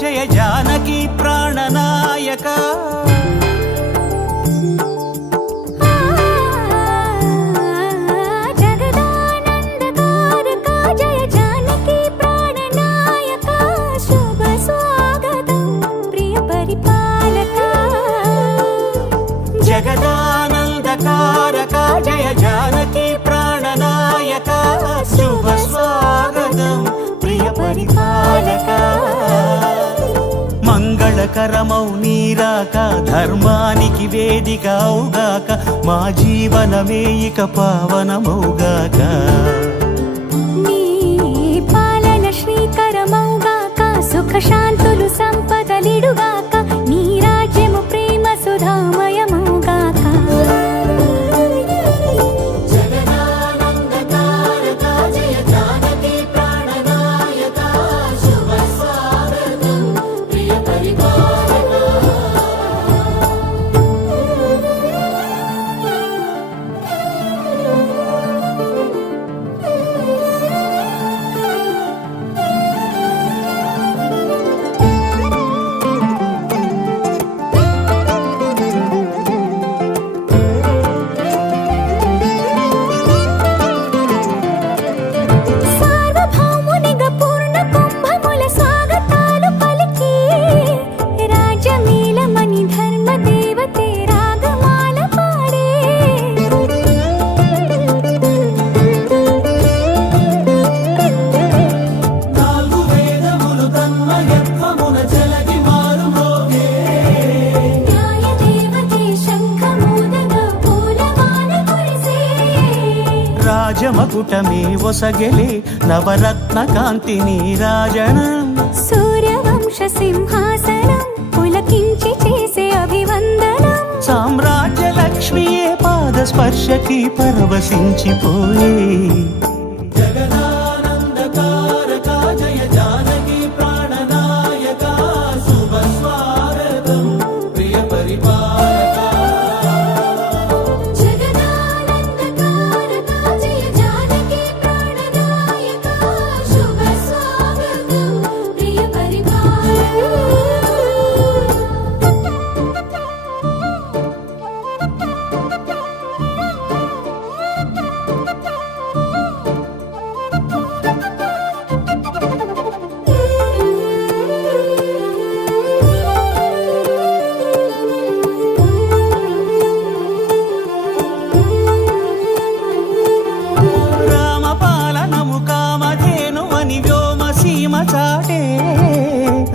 జయ జానకి ప్రాణనాయక జగదానందకారక జయ జానకి ప్రాణనాయక శుభ స్వాగతం ప్రియ పరిపాలక జగదానందకారక జయ జానకి ప్రాణనాయక శుభ స్వాగతం ప్రియ పరిపాలక మంగళకరమౌ నీరాక ధర్మానికి వేదికవుగాక మా జీవనమే ఇక పావనమౌగాక నీ పాలన శ్రీకరమౌగాక సుఖ శాంతులు సంపదలిడుగాక నీ రాజ్యము ప్రేమ సుధామయమౌగాక రాజమకుటమే ఒసగెలే నవరత్న కాంతి నీరాజనం సూర్యవంశ సింహాసనం పులకించి చేసే అభివందనం సామ్రాజ్య లక్ష్మియే పాద స్పర్శకి పరవశించిపోయే జగదానందకారక జయ జానకి ప్రాణనాయక శుభ స్వాగతం ప్రియ పరిపాలక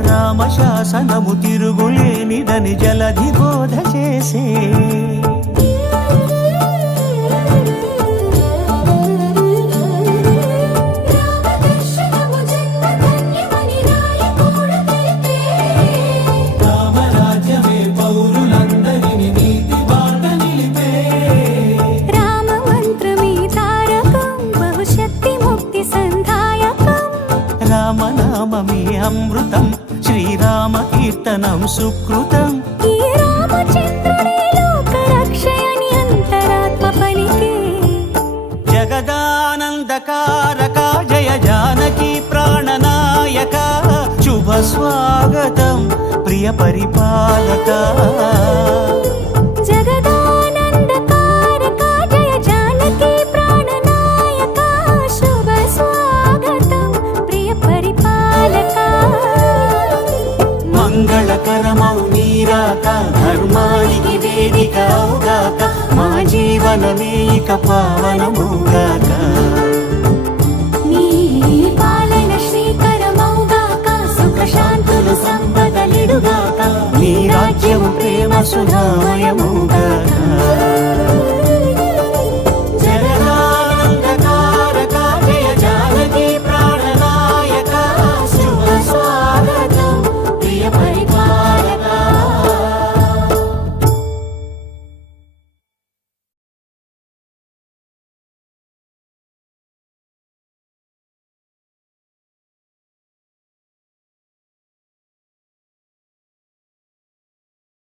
రామశాసనము తిరుగులేనిదని జలధి బోధ చేసే రామరాజ్యమే పౌరులందరిని నీతి బాట నిలిపే రామ మంత్రమే తారకం బహుశక్తి ముక్తి సంధాయకం రామనామమే అమృతం శ్రీరామ కీర్తనం సుకృతం ఈ రామచంద్రుడే లోక రక్షయని అంతరాత్మ పలికే జగదానందకారక జయ జానకి ప్రాణనాయక శుభ స్వాగతం ప్రియ పరిపాలక జగదానందకారక జయ జానకి ప్రాణనాయక శుభ స్వాగతం ప్రియ పరిపాలక మంగళకరమౌ నీరాక ధర్మానికి వేదికవుగాక మా జీవనమే ఇక పావనమౌగాక నీ పాలన శ్రీకరమౌగాక సుఖ శాంతులు సంపదలిడుగాక నీ రాజ్యము ప్రేమ సుధా